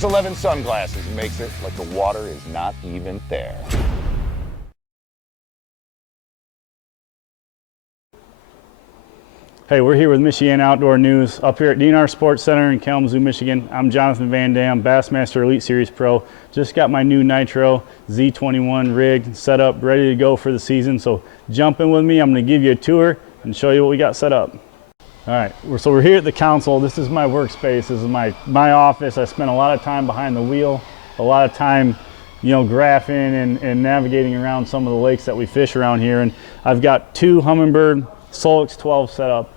S11 sunglasses makes it like the water is not even there. Hey, we're here with Michigan Outdoor News up here at DNR Sports Center in Kalamazoo, Michigan. I'm Jonathan Van Dam, Bassmaster Elite Series Pro. Just got my new Nitro Z21 rig set up, ready to go for the season. So jump in with me. I'm going to give you a tour and show you what we got set up. All right, so we're here at the console. This is my workspace. This is my office. I spent a lot of time behind the wheel, a lot of time, graphing and navigating around some of the lakes that we fish around here. And I've got two Humminbird Solix 12 set up.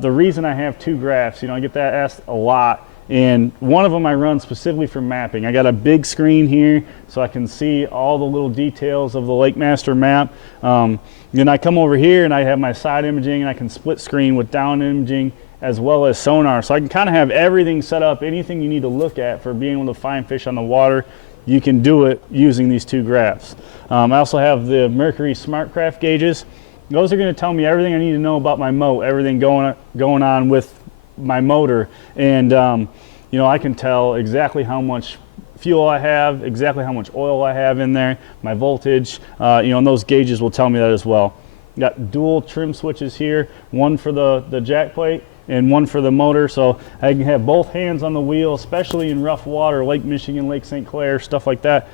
The reason I have two graphs, I get that asked a lot, and one of them I run specifically for mapping. I got a big screen here so I can see all the little details of the Lake Master map. Then I come over here and I have my side imaging, and I can split screen with down imaging as well as sonar. So I can kind of have everything set up. Anything you need to look at for being able to find fish on the water, you can do it using these two graphs. I also have the Mercury SmartCraft gauges. Those are going to tell me everything I need to know about my motor, everything going on with my motor, and I can tell exactly how much fuel I have, exactly how much oil I have in there, my voltage, and those gauges will tell me that as well. Got dual trim switches here, one for the jack plate and one for the motor, so I can have both hands on the wheel, especially in rough water, Lake Michigan, Lake St. Clair, stuff like that.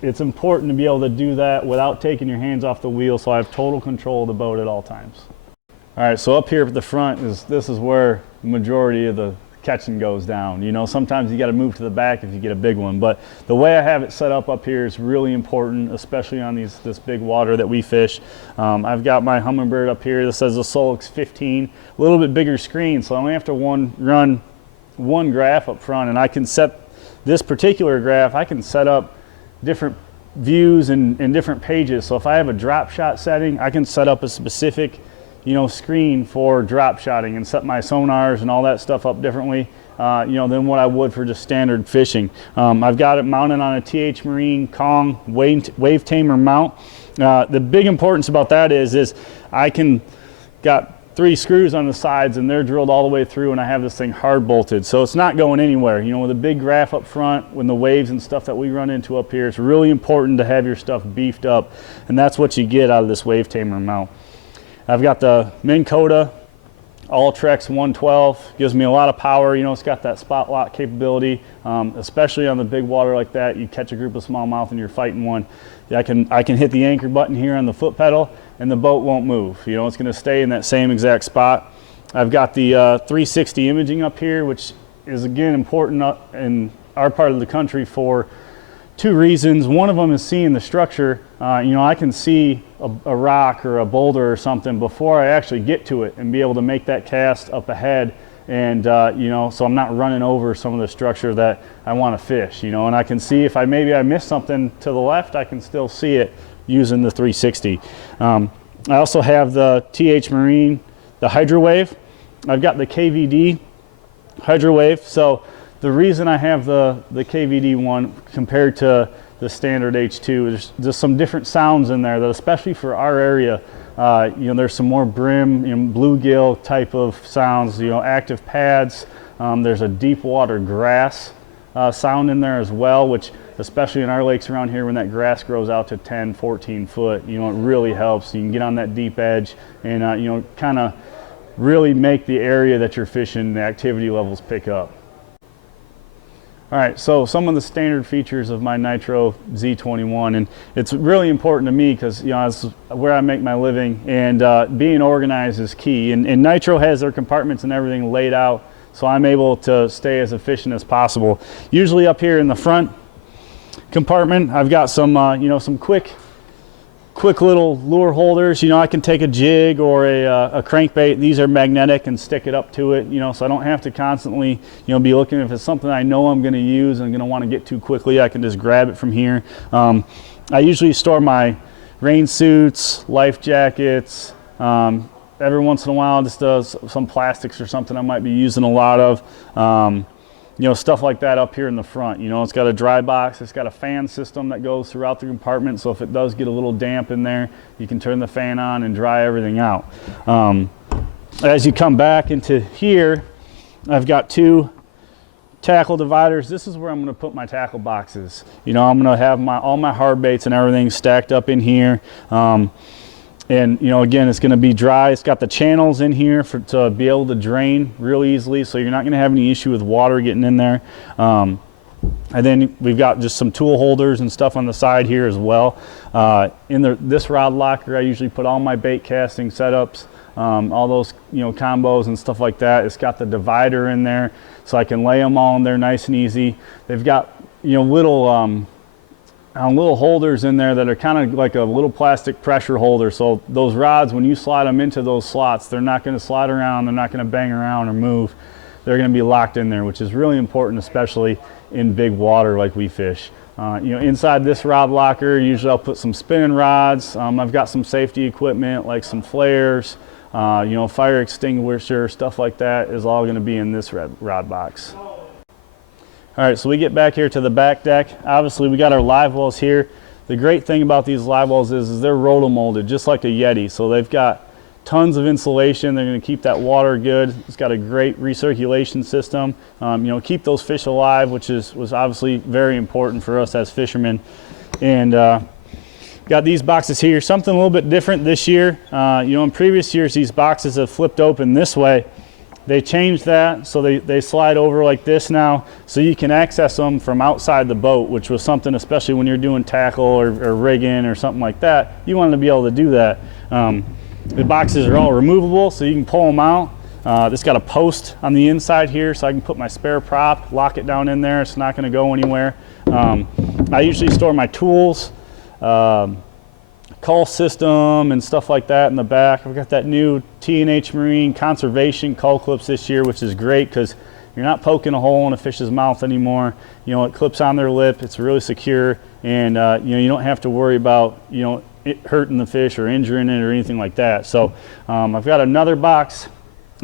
It's important to be able to do that without taking your hands off the wheel, so I have total control of the boat at all times. All right, so up here at the front this is where the majority of the catching goes down. Sometimes you got to move to the back if you get a big one, but the way I have it set up here is really important, especially on this big water that we fish. I've got my Humminbird up here. This says the Solix 15, a little bit bigger screen, so I only have to run one graph up front, and I can set this particular graph. I can set up different views and different pages. So if I have a drop shot setting, I can set up a specific screen for drop shotting and set my sonars and all that stuff up differently than what I would for just standard fishing. I've got it mounted on a TH Marine Kong wave tamer mount. The big importance about that is I got 3 screws on the sides, and they're drilled all the way through, and I have this thing hard bolted, so it's not going anywhere. With a big graph up front, when the waves and stuff that we run into up here, it's really important to have your stuff beefed up, and that's what you get out of this wave tamer mount. I've got the Minn Kota Ultrex 112, gives me a lot of power. It's got that spot lock capability, especially on the big water like that. You catch a group of smallmouth and you're fighting one. I can hit the anchor button here on the foot pedal, and the boat won't move. It's going to stay in that same exact spot. I've got the 360 imaging up here, which is again important in our part of the country for 2 reasons. One of them is seeing the structure. I can see a rock or a boulder or something before I actually get to it and be able to make that cast up ahead, and so I'm not running over some of the structure that I want to fish, and I can see if I missed something to the left, I can still see it using the 360. I also have the TH Marine, the Hydrowave. I've got the KVD Hydrowave. So the reason I have the KVD one compared to the standard H2 there's some different sounds in there that, especially for our area, there's some more brim, bluegill type of sounds, active pads. There's a deep water grass sound in there as well, which especially in our lakes around here, when that grass grows out to 10, 14 foot, it really helps. You can get on that deep edge and, kind of really make the area that you're fishing, the activity levels pick up. All right, so some of the standard features of my Nitro Z21, and it's really important to me because it's where I make my living, and being organized is key. And Nitro has their compartments and everything laid out, so I'm able to stay as efficient as possible. Usually up here in the front compartment, I've got some some quick little lure holders. I can take a jig or a crankbait. These are magnetic, and stick it up to it, so I don't have to constantly, be looking. If it's something I know I'm going to use and going to want to get to quickly, I can just grab it from here. I usually store my rain suits, life jackets. Every once in a while, just some plastics or something I might be using a lot of. Stuff like that up here in the front. It's got a dry box, it's got a fan system that goes throughout the compartment, so if it does get a little damp in there, you can turn the fan on and dry everything out. As you come back into here, I've got 2 tackle dividers. This is where I'm going to put my tackle boxes. You know, I'm going to have all my hard baits and everything stacked up in here. And you know, again, it's going to be dry. It's got the channels in here to be able to drain real easily, so you're not going to have any issue with water getting in there. And then we've got just some tool holders and stuff on the side here as well. In this rod locker, I usually put all my bait casting setups, all those, you know, combos and stuff like that. It's got the divider in there, so I can lay them all in there nice and easy. They've got, you know, little holders in there that are kind of like a little plastic pressure holder. So those rods, when you slide them into those slots, they're not going to slide around, they're not going to bang around or move. They're going to be locked in there, which is really important, especially in big water like we fish. You know, inside this rod locker, usually I'll put some spinning rods. I've got some safety equipment like some flares, you know, fire extinguisher, stuff like that is all going to be in this rod box. All right, so we get back here to the back deck. Obviously, we got our live wells here. The great thing about these live wells is they're rotomolded, just like a Yeti. So they've got tons of insulation. They're going to keep that water good. It's got a great recirculation system. You know, keep those fish alive, which was obviously very important for us as fishermen. And got these boxes here. Something a little bit different this year. You know, in previous years, these boxes have flipped open this way. They changed that, so they slide over like this now, so you can access them from outside the boat, which was something, especially when you're doing tackle or rigging or something like that, you wanted to be able to do that. The boxes are all removable, so you can pull them out. It's got a post on the inside here, so I can put my spare prop, lock it down in there. It's not going to go anywhere. I usually store my tools, call system and stuff like that in the back. I've got that new T&H Marine conservation call clips this year, which is great because you're not poking a hole in a fish's mouth anymore. You know, it clips on their lip. It's really secure, and you know, you don't have to worry about, you know, it hurting the fish or injuring it or anything like that. So I've got another box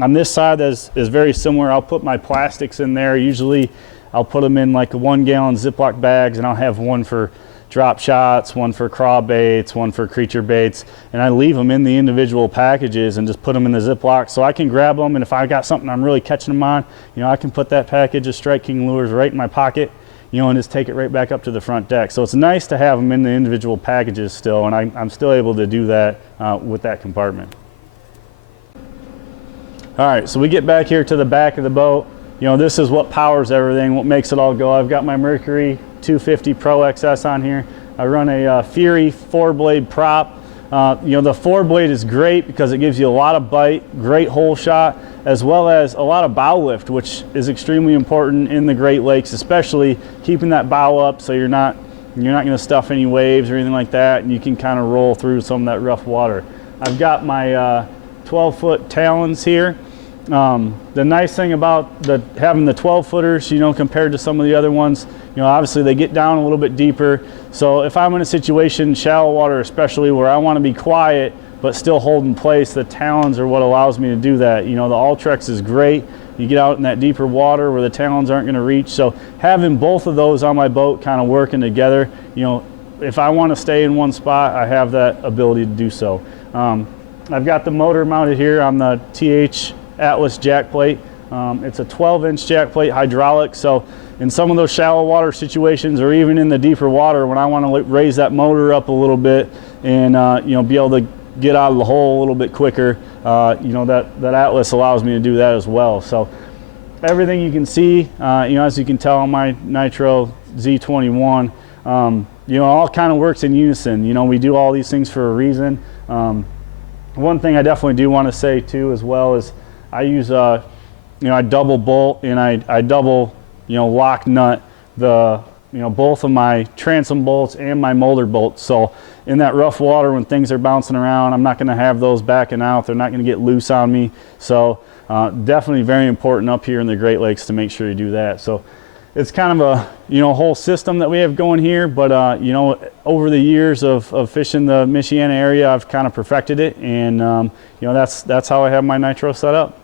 on this side that is very similar. I'll put my plastics in there. Usually I'll put them in like 1 gallon Ziploc bags, and I'll have one for drop shots, one for craw baits, one for creature baits, and I leave them in the individual packages and just put them in the Ziploc so I can grab them, and if I got something I'm really catching them on, you know, I can put that package of Strike King lures right in my pocket, you know, and just take it right back up to the front deck. So it's nice to have them in the individual packages still, and I'm still able to do that with that compartment. All right, so we get back here to the back of the boat. You know, this is what powers everything, what makes it all go. I've got my Mercury 250 Pro XS on here. I run a Fury 4-blade prop. You know, the 4-blade is great because it gives you a lot of bite, great hole shot, as well as a lot of bow lift, which is extremely important in the Great Lakes, especially keeping that bow up so you're not going to stuff any waves or anything like that, and you can kind of roll through some of that rough water. I've got my 12-foot talons here. The nice thing about having the 12-footers, you know, compared to some of the other ones, you know, obviously they get down a little bit deeper. So if I'm in a situation, shallow water especially, where I want to be quiet but still hold in place, the talons are what allows me to do that. You know, the Ultrex is great. You get out in that deeper water where the talons aren't going to reach. So having both of those on my boat kind of working together, you know, if I want to stay in one spot, I have that ability to do so. I've got the motor mounted here on the TH Atlas jack plate. It's a 12-inch jack plate hydraulic, so in some of those shallow water situations, or even in the deeper water, when I want to raise that motor up a little bit and you know, be able to get out of the hole a little bit quicker, you know, that Atlas allows me to do that as well. So everything you can see, you know, as you can tell on my Nitro Z21, you know, all kind of works in unison. You know, we do all these things for a reason. One thing I definitely do want to say too as well is I use you know, I double bolt and I double, you know, lock nut the, you know, both of my transom bolts and my molder bolts. So in that rough water when things are bouncing around, I'm not going to have those backing out. They're not going to get loose on me. So definitely very important up here in the Great Lakes to make sure you do that. So it's kind of a, you know, whole system that we have going here, but you know, over the years of fishing the Michiana area, I've kind of perfected it, and you know, that's how I have my Nitro set up.